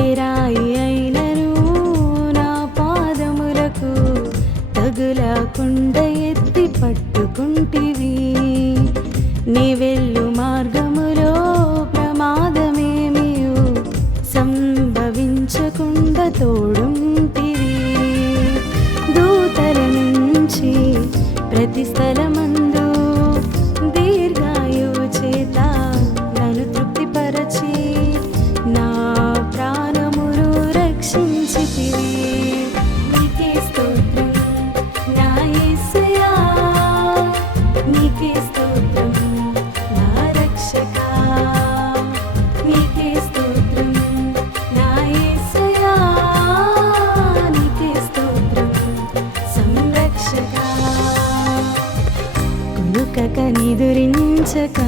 ఏ రాయి అయినను నా పాదములకు తగులకుండా ఎత్తి పట్టుకుంటివి. నీ వెళ్ళు మార్గములో ప్రమాదమేమియు సంభవించకుండా తోడుంటివి. దూతల నుంచి ప్రతి స్థలమందు దీర్ఘాయువు చేత నన్ను తృప్తిపరచి నా ప్రాణమును రక్షించితివి. నీకే స్తోత్రం నా యేసయ్యా, నీకే స్తోత్రం నా రక్షకా, నీకే స్తోత్రం నా యేసయ్యా, నీకే స్తోత్రం సంరక్షకా. కునుకక నిదురించక